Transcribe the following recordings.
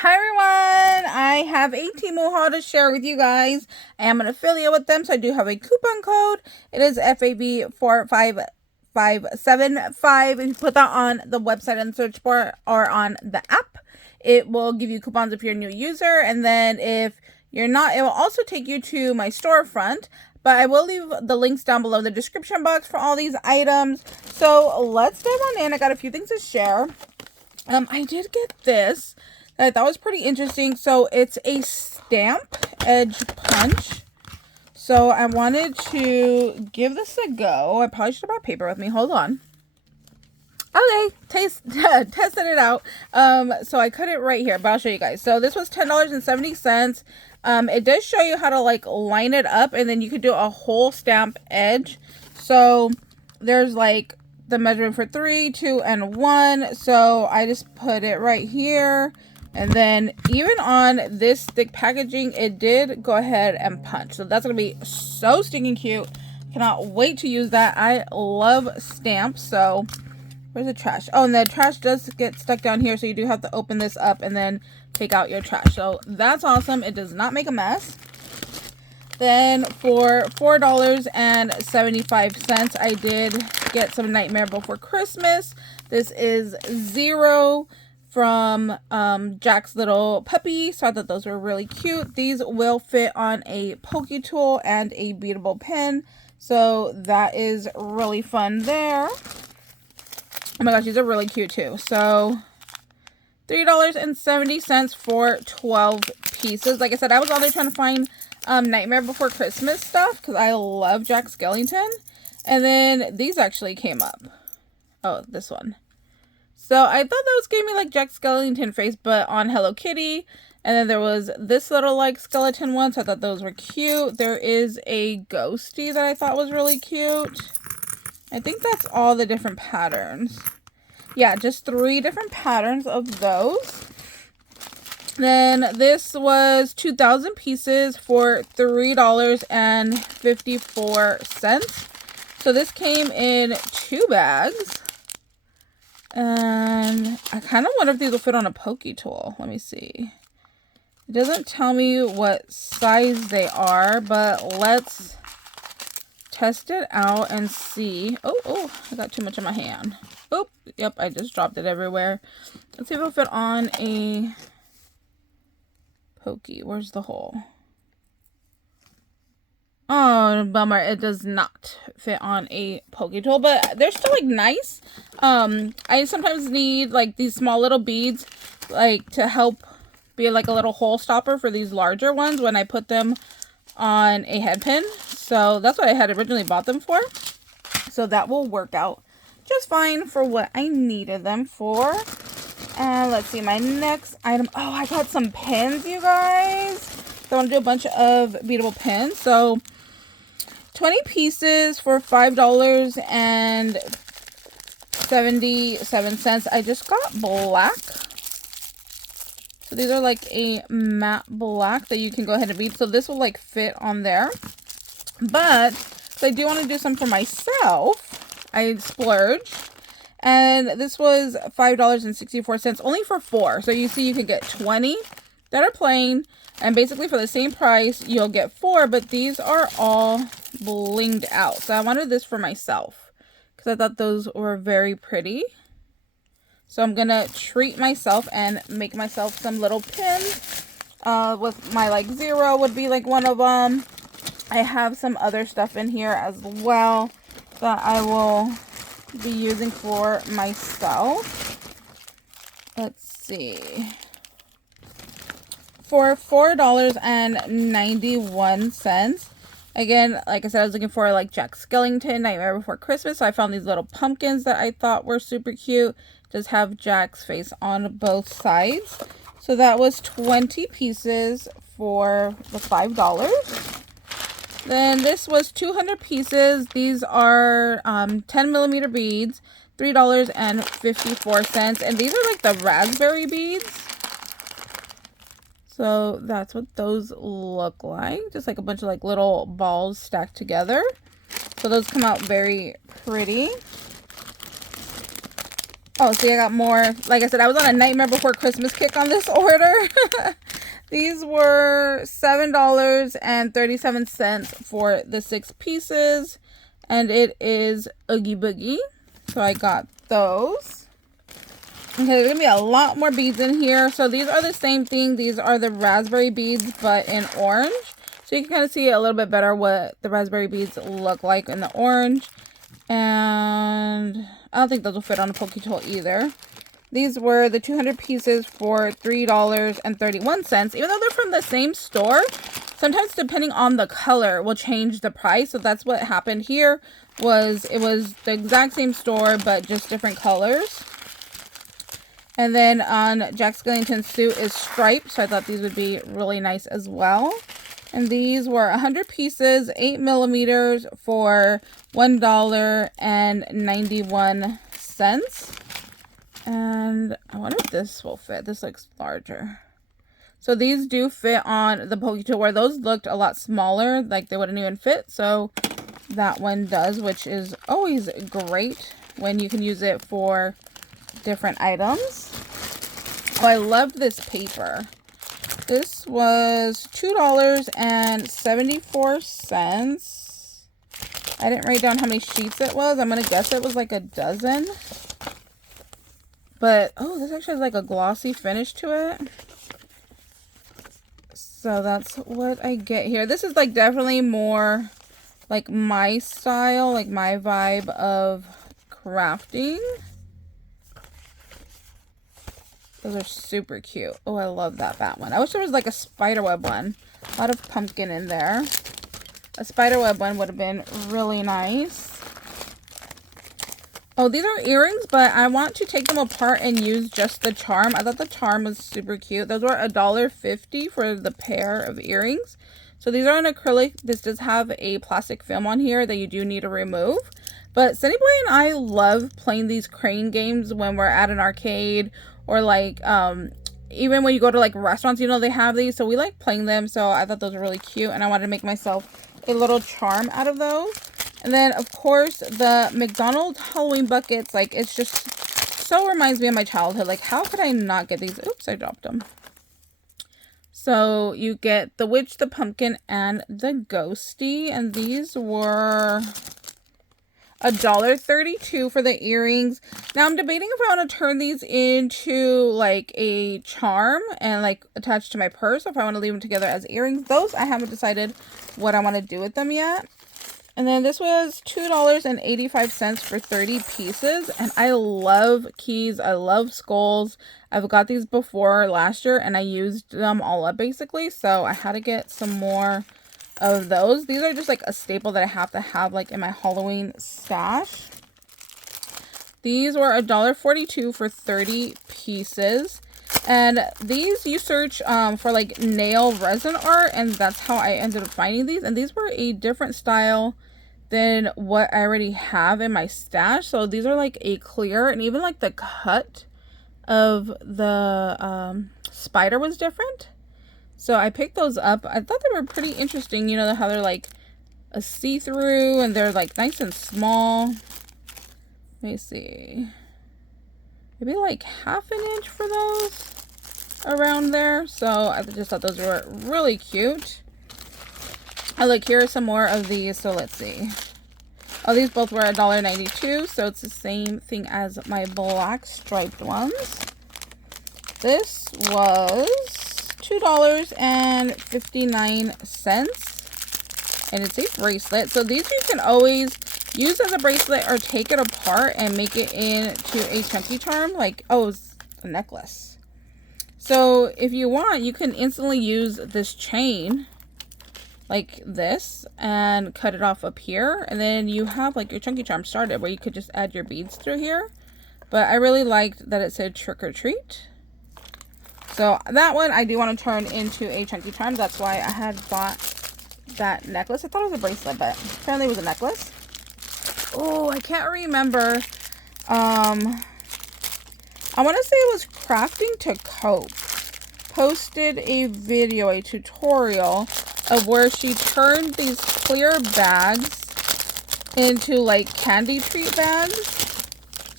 Hi everyone, I have a Temu haul to share with you guys. I am an affiliate with them, so I do have a coupon code. It is fav45575. If you put that on the website and search bar or on the app, it will give you coupons if you're a new user. And then if you're not, it will also take you to my storefront. But I will leave the links down below in the description box for all these items. So let's dive on in. I got a few things to share. I did get this that I thought was pretty interesting. So it's a stamp edge punch. So I wanted to give this a go. I probably should have brought paper with me. Hold on. Okay, tested it out. So I cut it right here, but I'll show you guys. So this was $10.70. It does show you how to like line it up, and then you could do a whole stamp edge. So there's like the measurement for 3, 2, and 1. So I just put it right here. And then even on this thick packaging, it did go ahead and punch. So that's going to be so stinking cute. Cannot wait to use that. I love stamps. So where's the trash? Oh, and the trash does get stuck down here. So you do have to open this up and then take out your trash. So that's awesome. It does not make a mess. Then for $4.75, I did get some Nightmare Before Christmas. This is 0 from Jack's Little Puppy. So I thought those were really cute. These will fit on a Pokie tool and a Beadable pen. So that is really fun there. Oh my gosh, these are really cute too. So $3.70 for 12 pieces. Like I said, I was only trying to find Nightmare Before Christmas stuff because I love Jack Skellington. And then these actually came up. Oh, this one. So I thought that was giving me like Jack Skellington face, but on Hello Kitty. And then there was this little like skeleton one. So I thought those were cute. There is a ghosty that I thought was really cute. I think that's all the different patterns. Yeah, just 3 different patterns of those. Then this was 2,000 pieces for $3.54. So this came in 2 bags. And I kind of wonder if these will fit on a Pokie tool. Let me see. It doesn't tell me what size they are, but let's test it out and see. Oh, I got too much in my hand. Oh, yep, I just dropped it everywhere. Let's see if it'll fit on a Pokie. Where's the hole? Oh, bummer. It does not fit on a Pokie tool, but they're still like nice. I sometimes need like these small little beads like to help be like a little hole stopper for these larger ones when I put them on a head pin. So that's what I had originally bought them for. So that will work out just fine for what I needed them for. And let's see my next item. Oh, I got some pins, you guys. So I want to do a bunch of Beadable pins. So 20 pieces for $5.77. I just got black. So these are like a matte black that you can go ahead and bead. So this will like fit on there. But so I do want to do some for myself. I splurged. And this was $5.64, only for 4. So you see you can get 20 that are plain. And basically for the same price, you'll get 4. But these are all blinged out. So I wanted this for myself because I thought those were very pretty. So I'm going to treat myself and make myself some little pins. With my like 0 would be like one of them. I have some other stuff in here as well that I will be using for myself. Let's see. For $4.91. Again, like I said, I was looking for like Jack Skellington Nightmare Before Christmas. So I found these little pumpkins that I thought were super cute. Just have Jack's face on both sides. So that was 20 pieces for the $5. Then this was 200 pieces. These are 10mm beads, $3.54. And these are like the raspberry beads. So that's what those look like. Just like a bunch of like little balls stacked together. So those come out very pretty. Oh, see, I got more. Like I said, I was on a Nightmare Before Christmas kick on this order. These were $7.37 for the 6 pieces. And it is Oogie Boogie. So I got those. Okay, there's going to be a lot more beads in here. So these are the same thing. These are the raspberry beads, but in orange. So you can kind of see a little bit better what the raspberry beads look like in the orange. And I don't think those will fit on a Pokie tool either. These were the 200 pieces for $3.31. Even though they're from the same store, sometimes depending on the color will change the price. So that's what happened here. It was the exact same store, but just different colors. And then on Jack Skellington's suit is striped. So I thought these would be really nice as well. And these were 100 pieces, 8 millimeters for $1.91. And I wonder if this will fit. This looks larger. So these do fit on the Pokie tool, where those looked a lot smaller, like they wouldn't even fit. So that one does, which is always great when you can use it for different items. Oh, I love this paper. This was $2.74. I didn't write down how many sheets it was. I'm going to guess it was like a dozen. But, oh, this actually has like a glossy finish to it. So that's what I get here. This is like definitely more like my style, like my vibe of crafting. Those are super cute. Oh, I love that one. I wish there was like a spiderweb one. A lot of pumpkin in there. A spiderweb one would have been really nice. Oh, these are earrings, but I want to take them apart and use just the charm. I thought the charm was super cute. Those were $1.50 for the pair of earrings. So these are an acrylic. This does have a plastic film on here that you do need to remove. But Sunny Boy and I love playing these crane games when we're at an arcade, or like even when you go to like restaurants, you know, they have these. So we like playing them. So I thought those were really cute, and I wanted to make myself a little charm out of those. And then, of course, the McDonald's Halloween buckets, like, it's just so reminds me of my childhood. Like, how could I not get these? Oops, I dropped them. So, you get the witch, the pumpkin, and the ghosty. And these were $1.32 for the earrings. Now, I'm debating if I want to turn these into, like, a charm and, like, attach to my purse, or if I want to leave them together as earrings. Those, I haven't decided what I want to do with them yet. And then this was $2.85 for 30 pieces. And I love keys. I love skulls. I've got these before last year, and I used them all up basically. So I had to get some more of those. These are just like a staple that I have to have like in my Halloween stash. These were $1.42 for 30 pieces. And these, you search for like nail resin art, and that's how I ended up finding these. And these were a different style than what I already have in my stash. So these are like a clear, and even like the cut of the spider was different. So I picked those up. I thought they were pretty interesting. You know how they're like a see-through, and they're like nice and small. Let me see. Maybe like ½ an inch for those, around there. So I just thought those were really cute. Oh, look, here are some more of these. So let's see. Oh, these both were $1.92. So it's the same thing as my black striped ones. This was $2.59. And it's a bracelet. So these you can always use as a bracelet or take it apart and make it into a chunky charm. Like, oh, it's a necklace. So if you want, you can instantly use this chain like this and cut it off up here. And then you have like your chunky charm started, where you could just add your beads through here. But I really liked that it said trick or treat. So that one I do want to turn into a chunky charm. That's why I had bought that necklace. I thought it was a bracelet, but apparently it was a necklace. Oh, I can't remember. I want to say it was Crafting to Cope. Posted a video, a tutorial of where she turned these clear bags into like candy treat bags.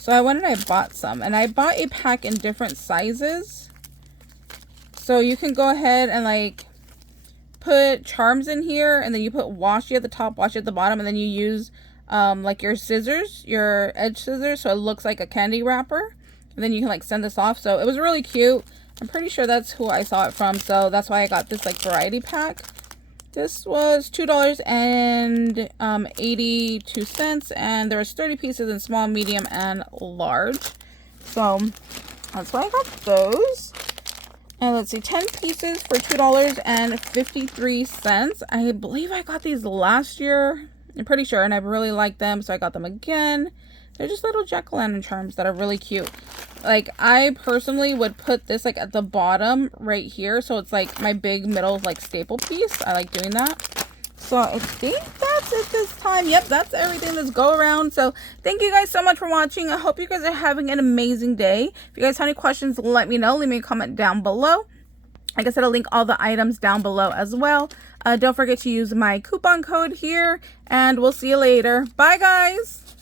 So I went and I bought some, and I bought a pack in different sizes. So you can go ahead and like put charms in here, and then you put washi at the top, washi at the bottom, and then you use like your scissors, your edge scissors, so it looks like a candy wrapper, and then you can like send this off. So it was really cute. I'm pretty sure that's who I saw it from, so that's why I got this like variety pack. This was $2.82, and there was 30 pieces in small, medium, and large. So that's why I got those. And let's see, 10 pieces for $2.53. I believe I got these last year. I'm pretty sure, and I really like them, so I got them again. They're just little jack-o'-lantern charms that are really cute. Like, I personally would put this like at the bottom right here, so it's like my big middle like staple piece. I like doing that. So I think that's it this time. Yep, that's everything this go around. So thank you guys so much for watching. I hope you guys are having an amazing day. If you guys have any questions, let me know. Leave me a comment down below. Like I said, I'll link all the items down below as well. Don't forget to use my coupon code here, and we'll see you later. Bye, guys.